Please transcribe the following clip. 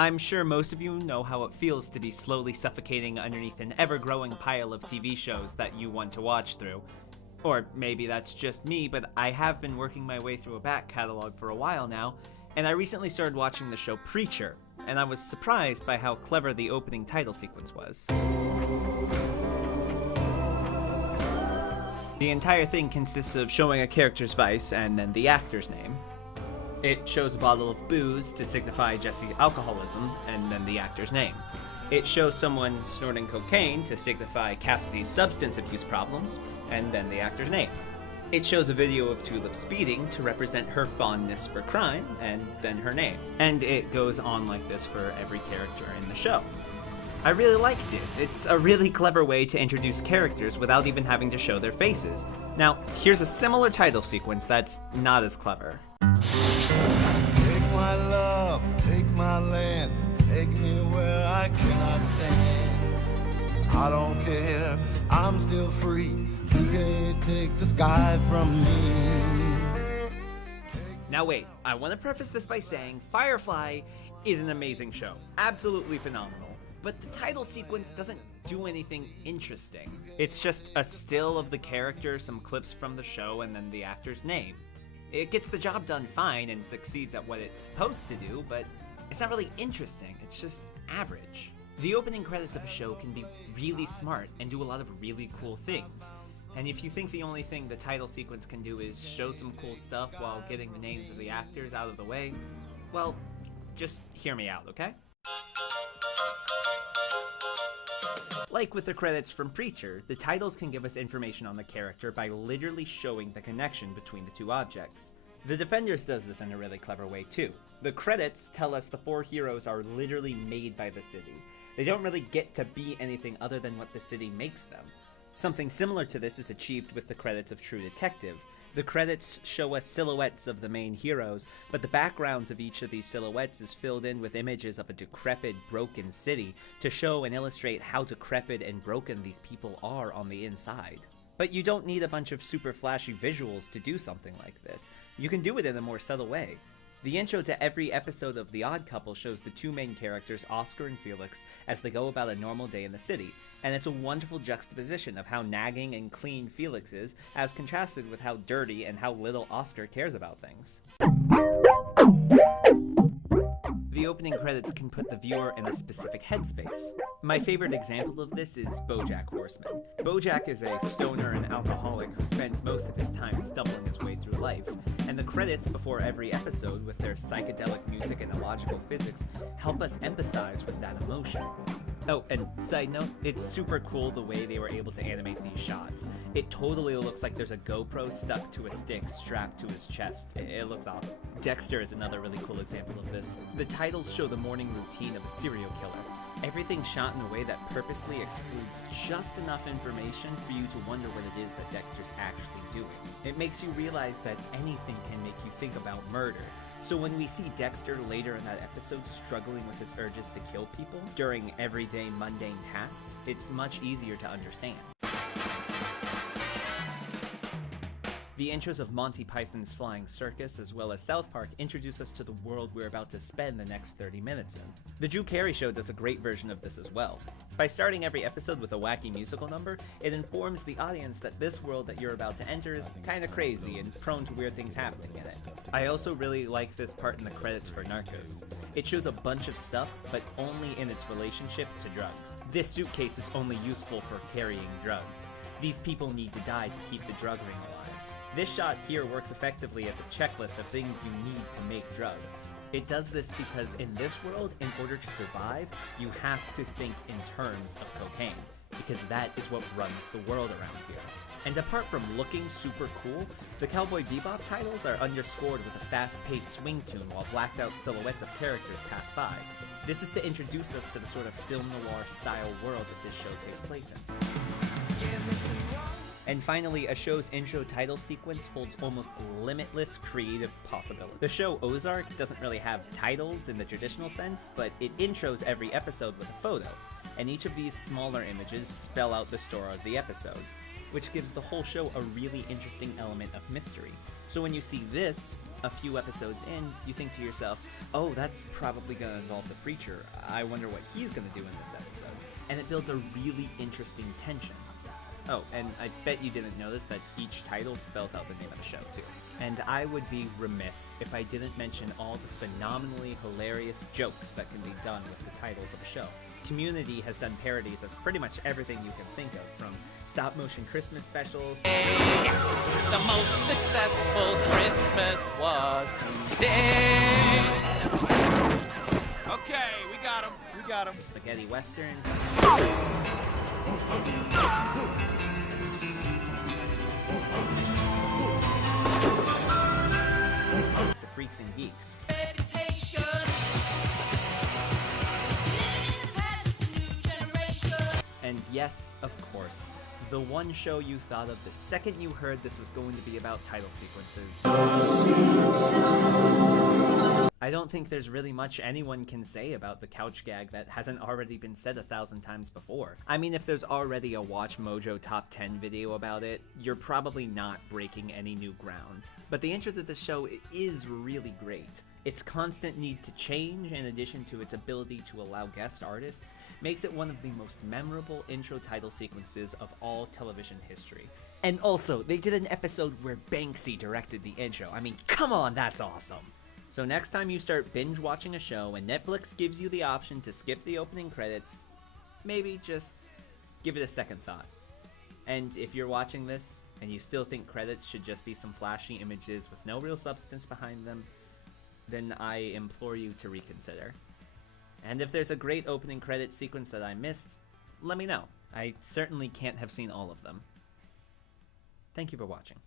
I'm sure most of you know how it feels to be slowly suffocating underneath an ever-growing pile of TV shows that you want to watch through. Or maybe that's just me, but I have been working my way through a back catalog for a while now, and I recently started watching the show Preacher, and I was surprised by how clever the opening title sequence was. The entire thing consists of showing a character's vice and then the actor's name. It shows a bottle of booze to signify Jesse's alcoholism, and then the actor's name. It shows someone snorting cocaine to signify Cassidy's substance abuse problems, and then the actor's name. It shows a video of Tulip speeding to represent her fondness for crime, and then her name. And it goes on like this for every character in the show. I really liked it. It's a really clever way to introduce characters without even having to show their faces. Now, here's a similar title sequence that's not as clever. Take my love, take my land, take me where I cannot stand. I don't care, I'm still free. You can't take the sky from me. Now wait, I want to preface this by saying Firefly is an amazing show. Absolutely phenomenal. But the title sequence doesn't do anything interesting. It's just a still of the character, some clips from the show, and then the actor's name. It gets the job done fine and succeeds at what it's supposed to do, but it's not really interesting, it's just average. The opening credits of a show can be really smart and do a lot of really cool things. And if you think the only thing the title sequence can do is show some cool stuff while getting the names of the actors out of the way, well, just hear me out, okay? Like with the credits from Preacher, the titles can give us information on the character by literally showing the connection between the two objects. The Defenders does this in a really clever way too. The credits tell us the four heroes are literally made by the city. They don't really get to be anything other than what the city makes them. Something similar to this is achieved with the credits of True Detective. The credits show us silhouettes of the main heroes, but the backgrounds of each of these silhouettes is filled in with images of a decrepit, broken city to show and illustrate how decrepit and broken these people are on the inside. But you don't need a bunch of super flashy visuals to do something like this. You can do it in a more subtle way. The intro to every episode of The Odd Couple shows the two main characters, Oscar and Felix, as they go about a normal day in the city, and it's a wonderful juxtaposition of how nagging and clean Felix is, as contrasted with how dirty and how little Oscar cares about things. The opening credits can put the viewer in a specific headspace. My favorite example of this is BoJack Horseman. BoJack is a stoner and alcoholic who spends most of his time stumbling his way through life, and the credits before every episode with their psychedelic music and illogical physics help us empathize with that emotion. Oh, and side note, it's super cool the way they were able to animate these shots. It totally looks like there's a GoPro stuck to a stick strapped to his chest. It looks awesome. Dexter is another really cool example of this. The titles show the morning routine of a serial killer. Everything's shot in a way that purposely excludes just enough information for you to wonder what it is that Dexter's actually doing. It makes you realize that anything can make you think about murder. So when we see Dexter later in that episode struggling with his urges to kill people during everyday mundane tasks, it's much easier to understand. The intros of Monty Python's Flying Circus as well as South Park introduce us to the world we're about to spend the next 30 minutes in. The Drew Carey Show does a great version of this as well. By starting every episode with a wacky musical number, it informs the audience that this world that you're about to enter is kinda crazy and prone to weird things happening in it. I also really like this part in the credits for Narcos. It shows a bunch of stuff, but only in its relationship to drugs. This suitcase is only useful for carrying drugs. These people need to die to keep the drug ring alive. This shot here works effectively as a checklist of things you need to make drugs. It does this because in this world, in order to survive, you have to think in terms of cocaine, because that is what runs the world around here. And apart from looking super cool, the Cowboy Bebop titles are underscored with a fast-paced swing tune while blacked out silhouettes of characters pass by. This is to introduce us to the sort of film noir style world that this show takes place in. And finally, a show's intro title sequence holds almost limitless creative possibility. The show Ozark doesn't really have titles in the traditional sense, but it intros every episode with a photo, and each of these smaller images spell out the story of the episode, which gives the whole show a really interesting element of mystery. So when you see this, A few episodes in, you think to yourself, oh, that's probably gonna involve the Preacher. I wonder what he's gonna do in this episode. And it builds a really interesting tension. Oh, and I bet you didn't notice that each title spells out the name of the show, too. And I would be remiss if I didn't mention all the phenomenally hilarious jokes that can be done with the titles of a show. Community has done parodies of pretty much everything you can think of, from stop-motion Christmas specials. The most successful Christmas was today. Okay, we got him. We got 'em. Spaghetti westerns. To Freaks and Geeks. Reputation. Living in the past, a new generation. And yes, of course, the one show you thought of the second you heard this was going to be about title sequences. I don't think there's really much anyone can say about the couch gag that hasn't already been said 1,000 times before. I mean, if there's already a Watch Mojo Top 10 video about it, you're probably not breaking any new ground. But the intro to the show is really great. Its constant need to change, in addition to its ability to allow guest artists, makes it one of the most memorable intro title sequences of all television history. And also, they did an episode where Banksy directed the intro. I mean, come on, that's awesome! So next time you start binge watching a show and Netflix gives you the option to skip the opening credits, maybe just give it a second thought. And if you're watching this and you still think credits should just be some flashy images with no real substance behind them, then I implore you to reconsider. And if there's a great opening credit sequence that I missed, let me know. I certainly can't have seen all of them. Thank you for watching.